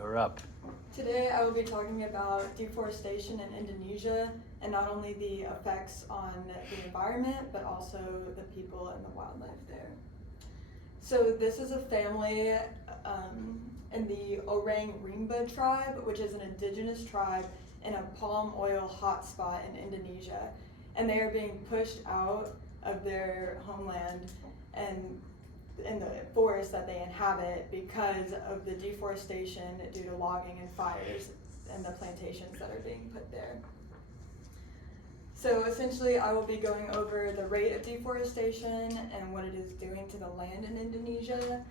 you're up. Today I will be talking about deforestation in Indonesia and not only the effects on the environment but also the people and the wildlife there. So this is a family in the Orang Rimba tribe, which is an indigenous tribe in a palm oil hotspot in Indonesia. And they are being pushed out of their homeland and in the forest that they inhabit because of the deforestation due to logging and fires and the plantations that are being put there. So essentially I will be going over the rate of deforestation and what it is doing to the land in Indonesia,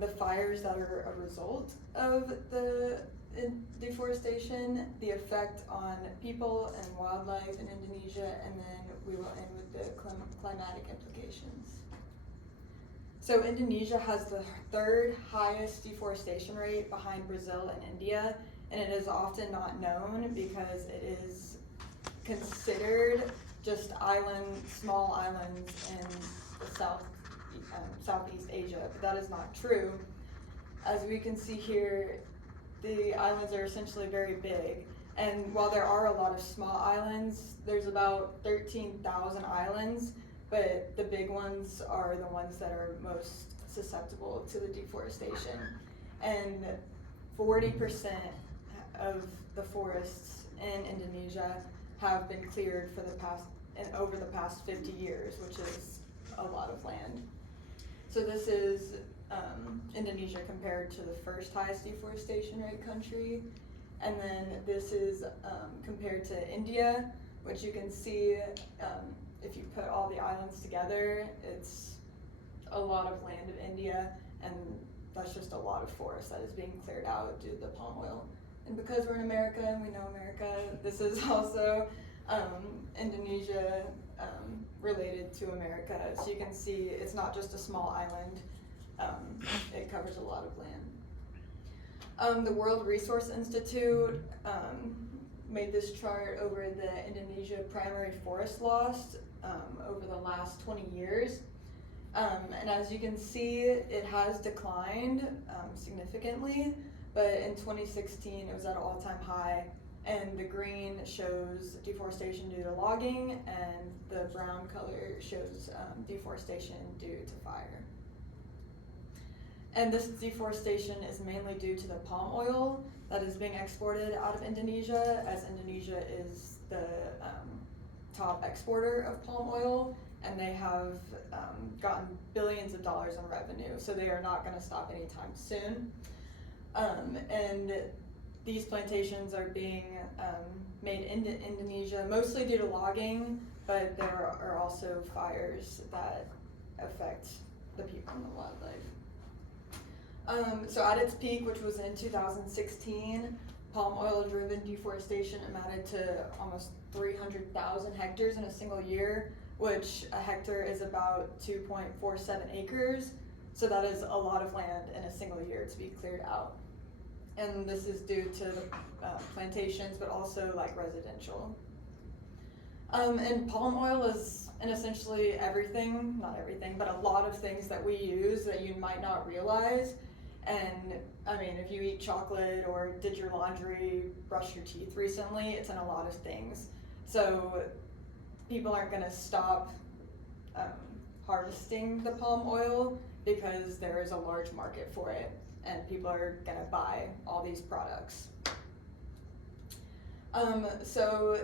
the fires that are a result of the deforestation, the effect on people and wildlife in Indonesia, and then we will end with the climatic implications. So Indonesia has the third highest deforestation rate behind Brazil and India, and it is often not known because it is considered just small islands in the Southeast Asia, but that is not true. As we can see here, the islands are essentially very big, and while there are a lot of small islands, there's about 13,000 islands, but the big ones are the ones that are most susceptible to the deforestation. And 40% of the forests in Indonesia have been cleared over the past 50 years, which is a lot of land. So this is Indonesia compared to the first highest deforestation rate country. And then this is compared to India, which you can see if you put all the islands together, it's a lot of land in India, and that's just a lot of forest that is being cleared out due to the palm oil. And because we're in America and we know America, this is also Indonesia related to America. So you can see it's not just a small island, it covers a lot of land. The World Resource Institute made this chart over the Indonesia primary forest loss over the last 20 years. And as you can see, it has declined significantly, but in 2016 it was at an all-time high, and the green shows deforestation due to logging, and the brown color shows deforestation due to fire. And this deforestation is mainly due to the palm oil that is being exported out of Indonesia, as Indonesia is the top exporter of palm oil, and they have gotten billions of dollars in revenue, so they are not going to stop anytime soon. And these plantations are being made in Indonesia mostly due to logging, but there are also fires that affect the people and the wildlife. So at its peak, which was in 2016, palm oil driven deforestation amounted to almost 300,000 hectares in a single year, which a hectare is about 2.47 acres. So that is a lot of land in a single year to be cleared out. And this is due to plantations, but also like residential. And palm oil is in essentially everything, not everything, but a lot of things that we use that you might not realize. And I mean, if you eat chocolate or did your laundry, brushed your teeth recently, it's in a lot of things. So people aren't going to stop harvesting the palm oil because there is a large market for it, and people are going to buy all these products. So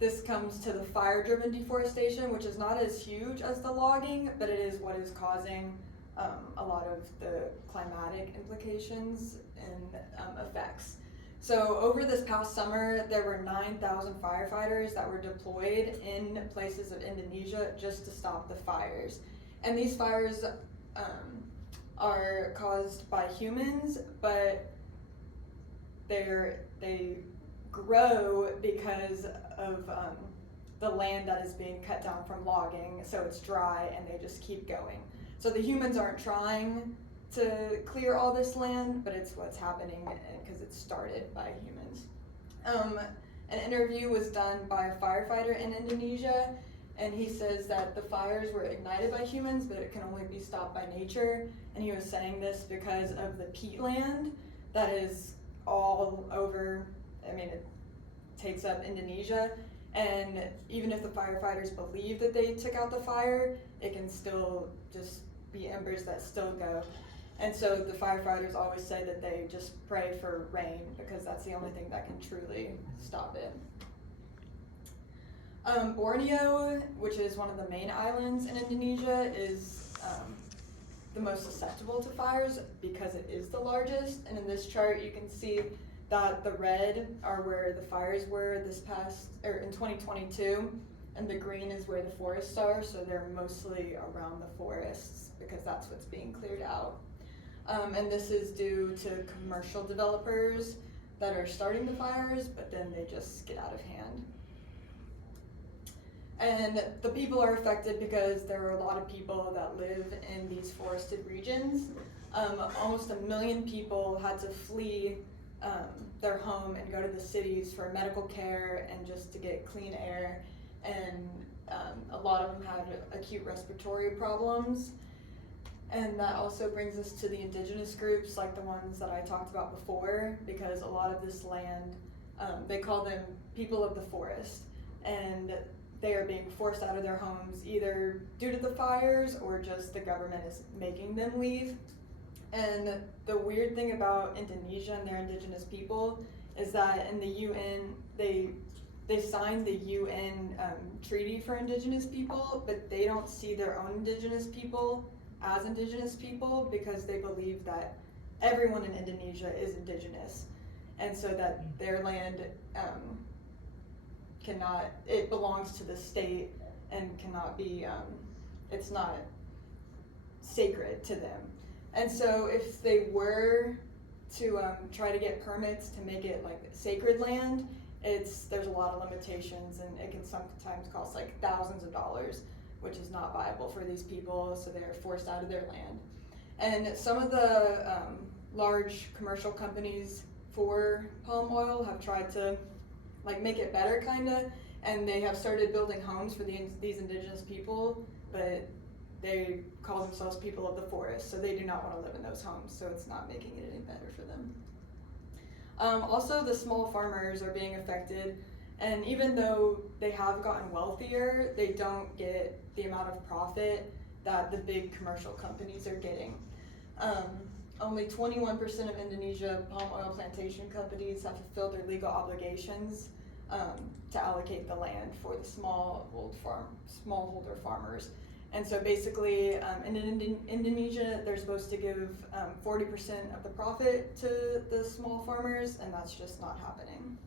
this comes to the fire-driven deforestation, which is not as huge as the logging, but it is what is causing a lot of the climatic implications and effects. So over this past summer, there were 9,000 firefighters that were deployed in places of Indonesia just to stop the fires. And these fires are caused by humans, but they grow because of the land that is being cut down from logging, so it's dry and they just keep going. So the humans aren't trying to clear all this land, but it's what's happening because it's started by humans. An interview was done by a firefighter in Indonesia, and he says that the fires were ignited by humans, but it can only be stopped by nature. And he was saying this because of the peatland that is all over, I mean, it takes up Indonesia, and even if the firefighters believe that they took out the fire, it can still just be embers that still go. And so the firefighters always say that they just pray for rain because that's the only thing that can truly stop it. Borneo, which is one of the main islands in Indonesia, is the most susceptible to fires because it is the largest. And in this chart, you can see that the red are where the fires were in 2022, and the green is where the forests are. So they're mostly around the forests because that's what's being cleared out. And this is due to commercial developers that are starting the fires, but then they just get out of hand. And the people are affected because there are a lot of people that live in these forested regions. Almost 1 million people had to flee their home and go to the cities for medical care and just to get clean air. And a lot of them had acute respiratory problems. And that also brings us to the indigenous groups, like the ones that I talked about before, because a lot of this land, they call them people of the forest. And they are being forced out of their homes either due to the fires or just the government is making them leave. And the weird thing about Indonesia and their indigenous people is that in the UN, they signed the UN treaty for indigenous people, but they don't see their own indigenous people as indigenous people because they believe that everyone in Indonesia is indigenous, and so that their land it belongs to the state and cannot be, it's not sacred to them. And so if they were to try to get permits to make it like sacred land, there's a lot of limitations, and it can sometimes cost like thousands of dollars, which is not viable for these people, so they're forced out of their land. And some of the large commercial companies for palm oil have tried to like make it better kinda, and they have started building homes for these indigenous people, but they call themselves people of the forest, so they do not want to live in those homes, so it's not making it any better for them. Also, the small farmers are being affected, and even though they have gotten wealthier, they don't get the amount of profit that the big commercial companies are getting. Only 21% of Indonesia palm oil plantation companies have fulfilled their legal obligations to allocate the land for the smallholder farmers. And so basically, in Indonesia, they're supposed to give 40% of the profit to the small farmers, and that's just not happening.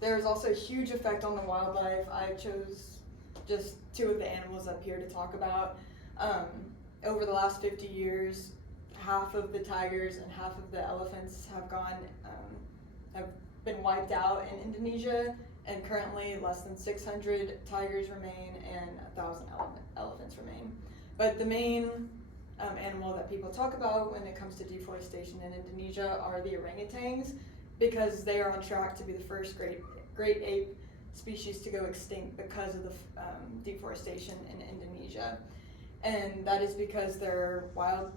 There's also a huge effect on the wildlife. I chose just 2 of the animals up here to talk about. Over the last 50 years, half of the tigers and half of the elephants have been wiped out in Indonesia, and currently less than 600 tigers remain and 1,000 elephants remain. But the main animal that people talk about when it comes to deforestation in Indonesia are the orangutans, because they are on track to be the first great ape species to go extinct because of the deforestation in Indonesia. And that is because their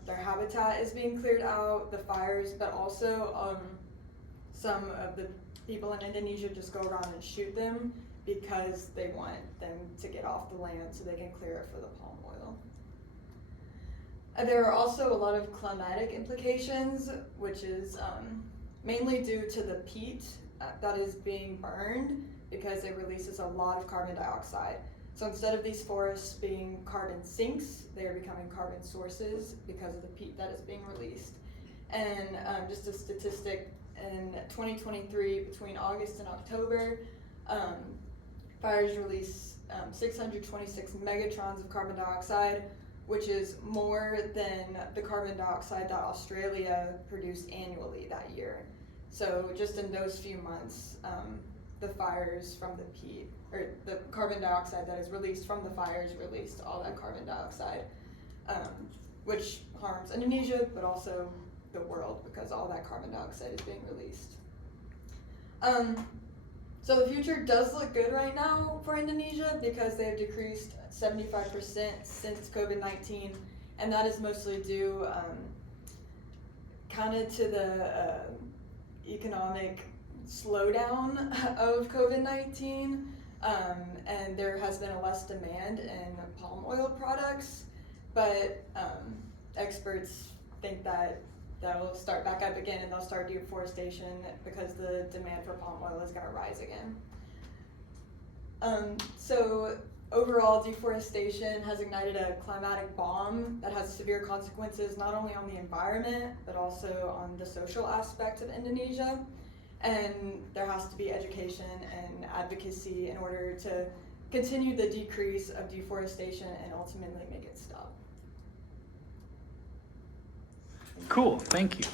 habitat is being cleared out, the fires, but also some of the people in Indonesia just go around and shoot them because they want them to get off the land so they can clear it for the palm oil. There are also a lot of climatic implications, which is mainly due to the peat that is being burned because it releases a lot of carbon dioxide. So instead of these forests being carbon sinks, they are becoming carbon sources because of the peat that is being released. And just a statistic, in 2023, between August and October, fires release 626 megatrons of carbon dioxide, which is more than the carbon dioxide that Australia produced annually that year. So just in those few months, the fires from the peat, or the carbon dioxide that is released from the fires released all that carbon dioxide, which harms Indonesia, but also the world because all that carbon dioxide is being released. So the future does look good right now for Indonesia because they have decreased 75% since COVID-19, and that is mostly due counted to the economic slowdown of COVID-19, and there has been a less demand in palm oil products, but experts think that will start back up again and they'll start deforestation because the demand for palm oil is going to rise again. So overall, deforestation has ignited a climatic bomb that has severe consequences not only on the environment but also on the social aspect of Indonesia. And there has to be education and advocacy in order to continue the decrease of deforestation and ultimately make it stop. Cool, thank you.